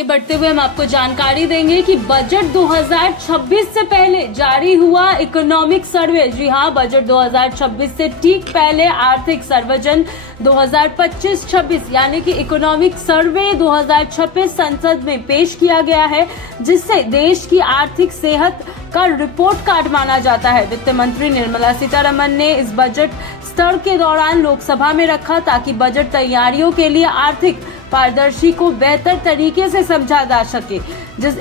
आगे बढ़ते हुए हम आपको जानकारी देंगे कि बजट 2026 से पहले जारी हुआ इकोनॉमिक सर्वे, जी हाँ, बजट 2026 से ठीक पहले आर्थिक सर्वेक्षण 2025-26 यानी कि इकोनॉमिक सर्वे 2026 संसद में पेश किया गया है, जिससे देश की आर्थिक सेहत का रिपोर्ट कार्ड माना जाता है। वित्त मंत्री निर्मला सीतारमण ने इस बजट सत्र के दौरान लोकसभा में रखा ताकि बजट तैयारियों के लिए आर्थिक पारदर्शी को बेहतर तरीके से समझा जा सके।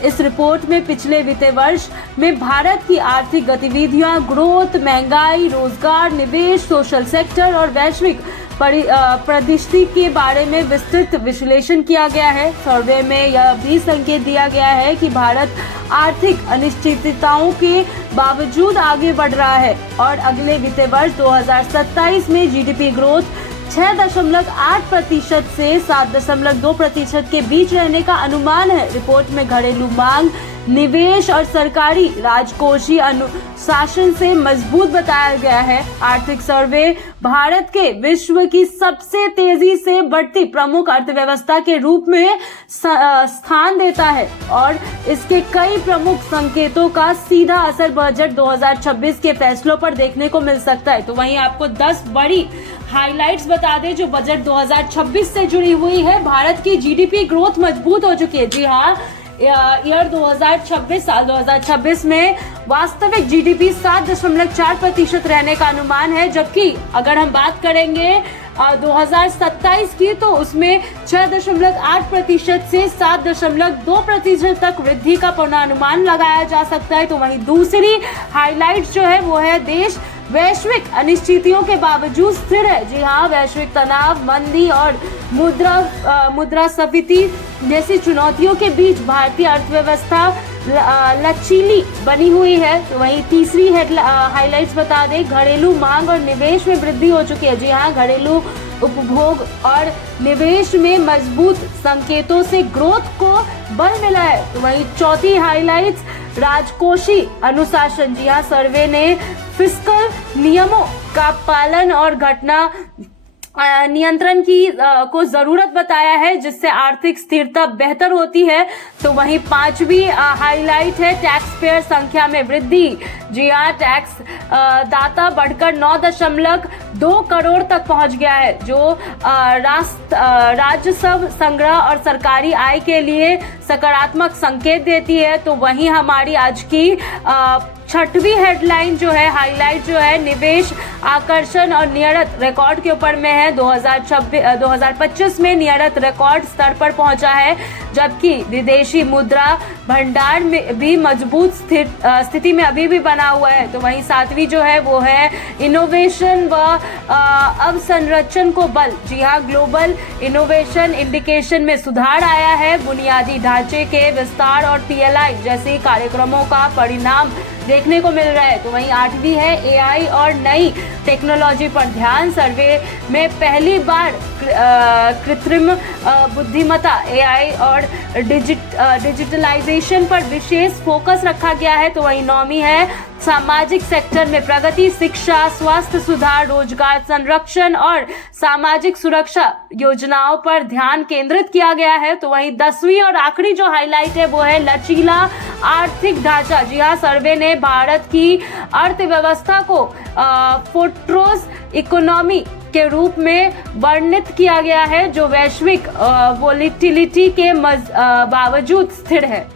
इस रिपोर्ट में पिछले वित्तीय वर्ष में भारत की आर्थिक गतिविधियां, ग्रोथ, महंगाई, रोजगार, निवेश, सोशल सेक्टर और वैश्विक परिदृष्टि के बारे में विस्तृत विश्लेषण किया गया है। सर्वे में यह भी संकेत दिया गया है कि भारत आर्थिक अनिश्चितताओं के बावजूद आगे बढ़ रहा है और अगले वित्तीय वर्ष 2027 में जीडीपी ग्रोथ 6.8% से 7.2% के बीच रहने का अनुमान है। रिपोर्ट में घरेलू मांग, निवेश और सरकारी राजकोषीय अनुशासन से मजबूत बताया गया है। आर्थिक सर्वे भारत के विश्व की सबसे तेजी से बढ़ती प्रमुख अर्थव्यवस्था के रूप में स्थान देता है और इसके कई प्रमुख संकेतों का सीधा असर बजट 2026 के फैसलों पर देखने को मिल सकता है। तो वहीं आपको 10 बड़ी हाइलाइट्स बता दें जो बजट 2026 से जुड़ी हुई है। भारत की जीडीपी ग्रोथ मजबूत हो चुकी है। जी हाँ, ईयर 2026 साल 2026 में वास्तविक जीडीपी 7.4% रहने का अनुमान है, जबकि अगर हम बात करेंगे 2027 की तो उसमें 6.8% से 7.2% तक वृद्धि का पूर्वानुमान लगाया जा सकता है। तो वहीं दूसरी हाइलाइट जो है वो है देश वैश्विक अनिश्चितों के बावजूद स्थिर है। जी हाँ, वैश्विक तनाव, मंदी और मुद्रास्फीति जैसी चुनौतियों के बीच भारतीय अर्थव्यवस्था लचीली बनी हुई है। तो वहीं तीसरी हाइलाइट्स बता दें, घरेलू मांग और निवेश में वृद्धि हो चुकी है। जी हाँ, घरेलू उपभोग और निवेश में मजबूत संकेतों से ग्रोथ को बल मिला है। तो वहीं चौथी हाइलाइट्स राजकोषीय अनुशासन। जी हाँ, सर्वे ने फिस्कल नियमों का पालन और घटना नियंत्रण की को जरूरत बताया है, जिससे आर्थिक स्थिरता बेहतर होती है। तो वहीं पांचवी हाइलाइट है टैक्स पेयर संख्या में वृद्धि। जी हाँ, टैक्स दाता बढ़कर 9.2 करोड़ तक पहुंच गया है, जो राजस्व संग्रह और सरकारी आय के लिए सकारात्मक संकेत देती है। तो वहीं हमारी आज की छठवीं हेडलाइन जो है, हाईलाइट जो है, निवेश आकर्षण और निर्यात रिकॉर्ड के ऊपर में है। 2025 में निर्यात रिकॉर्ड स्तर पर पहुंचा है, जबकि विदेशी मुद्रा भंडार में भी मजबूत स्थिति में अभी भी बना हुआ है। तो वहीं सातवीं जो है वो है इनोवेशन व अवसंरचना को बल। जी हाँ, ग्लोबल इनोवेशन इंडिकेशन में सुधार आया है। बुनियादी ढांचे के विस्तार और पीएलआई जैसे कार्यक्रमों का परिणाम देखने को मिल रहा है। तो वहीं आठवीं है एआई और नई टेक्नोलॉजी पर ध्यान। सर्वे में पहली बार कृत्रिम बुद्धिमत्ता, एआई और डिजिटलाइजेशन पर विशेष फोकस रखा गया है। तो वहीं नौवीं है सामाजिक सेक्टर में प्रगति, शिक्षा, स्वास्थ्य सुधार, रोजगार संरक्षण और सामाजिक सुरक्षा योजनाओं पर ध्यान केंद्रित किया गया है। तो वहीं 10वीं और आखिरी जो हाईलाइट है वो है लचीला आर्थिक ढांचा। जी हाँ, सर्वे ने भारत की अर्थव्यवस्था को फोर्ट्रेस इकोनॉमी के रूप में वर्णित किया गया है, जो वैश्विक वोलेटिलिटी के बावजूद स्थिर है।